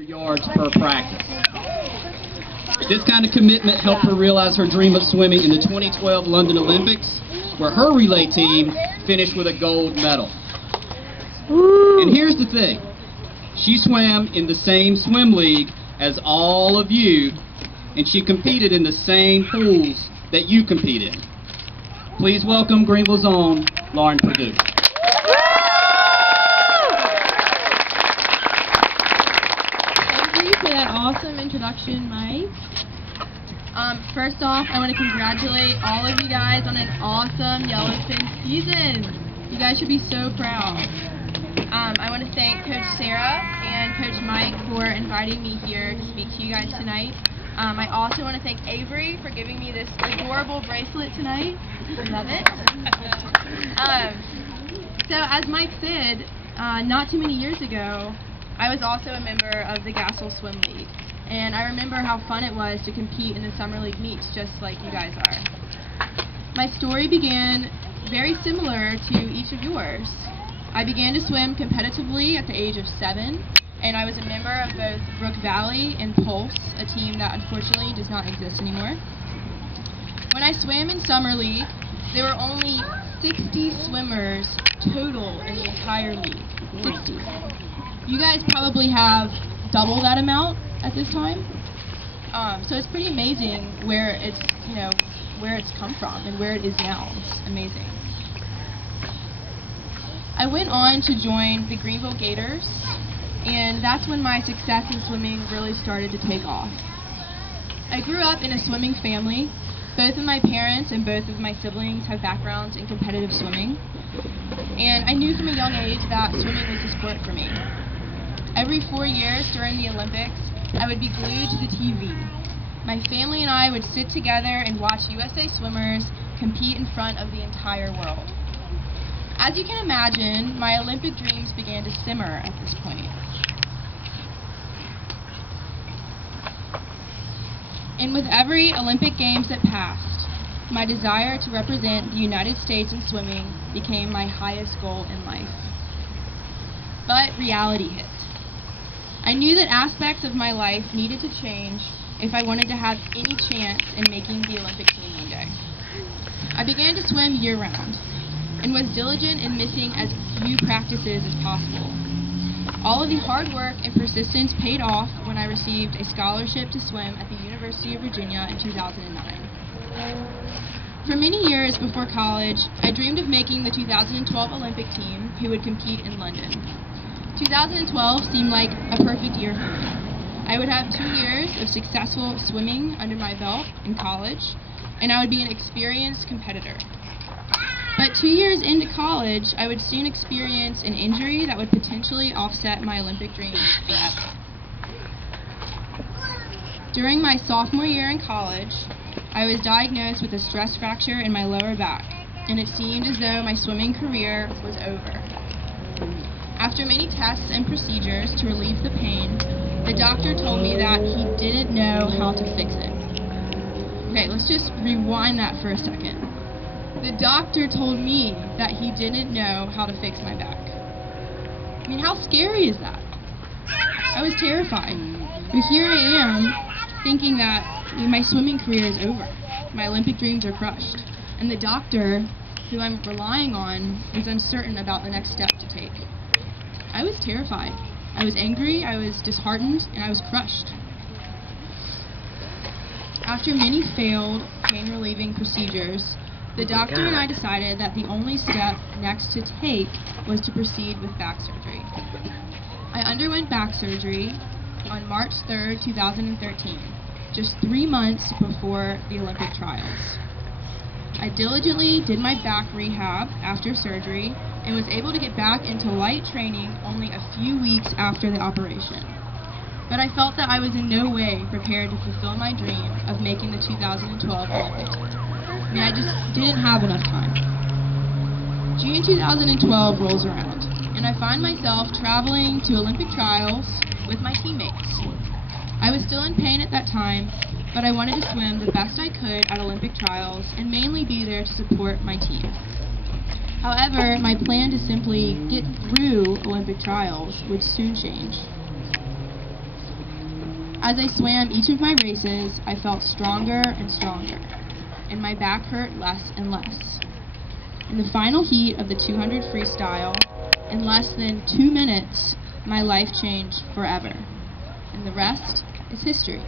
yards per practice. This kind of commitment helped her realize her dream of swimming in the 2012 London Olympics, where her relay team finished with a gold medal. And here's the thing. She swam in the same swim league as all of you, and she competed in the same pools that you compete in. Please welcome Greenville's own Lauren Perdue. Thank you for that awesome introduction, Mike. First off, I want to congratulate all of you guys on an awesome YelloFINS season. You guys should be so proud. I want to thank Coach Sarah and Coach Mike for inviting me here to speak to you guys tonight. I also want to thank Avery for giving me this adorable bracelet tonight. I love it. So as Mike said, not too many years ago, I was also a member of the Gassel Swim League. And I remember how fun it was to compete in the Summer League meets just like you guys are. My story began very similar to each of yours. I began to swim competitively at the age of 7, and I was a member of both Brook Valley and Pulse, a team that unfortunately does not exist anymore. When I swam in Summer League, there were only 60 swimmers total in the entire league. 60. You guys probably have double that amount at this time. So it's pretty amazing where it's, where it's come from and where it is now. It's amazing. I went on to join the Greenville Gators, and that's when my success in swimming really started to take off. I grew up in a swimming family. Both of my parents and both of my siblings have backgrounds in competitive swimming, and I knew from a young age that swimming was a sport for me. Every 4 years during the Olympics, I would be glued to the TV. My family and I would sit together and watch USA swimmers compete in front of the entire world. As you can imagine, my Olympic dreams began to simmer at this point. And with every Olympic Games that passed, my desire to represent the United States in swimming became my highest goal in life. But reality hit. I knew that aspects of my life needed to change if I wanted to have any chance in making the Olympic team one day. I began to swim year-round and was diligent in missing as few practices as possible. All of the hard work and persistence paid off when I received a scholarship to swim at the University of Virginia in 2009. For many years before college, I dreamed of making the 2012 Olympic team who would compete in London. 2012 seemed like a perfect year for me. I would have 2 years of successful swimming under my belt in college, and I would be an experienced competitor. But 2 years into college, I would soon experience an injury that would potentially offset my Olympic dreams forever. During my sophomore year in college, I was diagnosed with a stress fracture in my lower back, and it seemed as though my swimming career was over. After many tests and procedures to relieve the pain, the doctor told me that he didn't know how to fix it. Okay, let's just rewind that for a second. The doctor told me that he didn't know how to fix my back. I mean, how scary is that? I was terrified. But here I am, thinking that my swimming career is over. My Olympic dreams are crushed. And the doctor, who I'm relying on, is uncertain about the next step to take. I was terrified. I was angry, I was disheartened, and I was crushed. After many failed pain-relieving procedures, the doctor and I decided that the only step next to take was to proceed with back surgery. I underwent back surgery on March 3rd, 2013, just 3 months before the Olympic trials. I diligently did my back rehab after surgery and was able to get back into light training only a few weeks after the operation. But I felt that I was in no way prepared to fulfill my dream of making the 2012 Olympics. I mean, I just didn't have enough time. June 2012 rolls around, and I find myself traveling to Olympic trials with my teammates. I was still in pain at that time, but I wanted to swim the best I could at Olympic trials and mainly be there to support my team. However, my plan to simply get through Olympic trials would soon change. As I swam each of my races, I felt stronger and stronger, and my back hurt less and less. In the final heat of the 200 freestyle, in less than 2 minutes, my life changed forever, and the rest is history.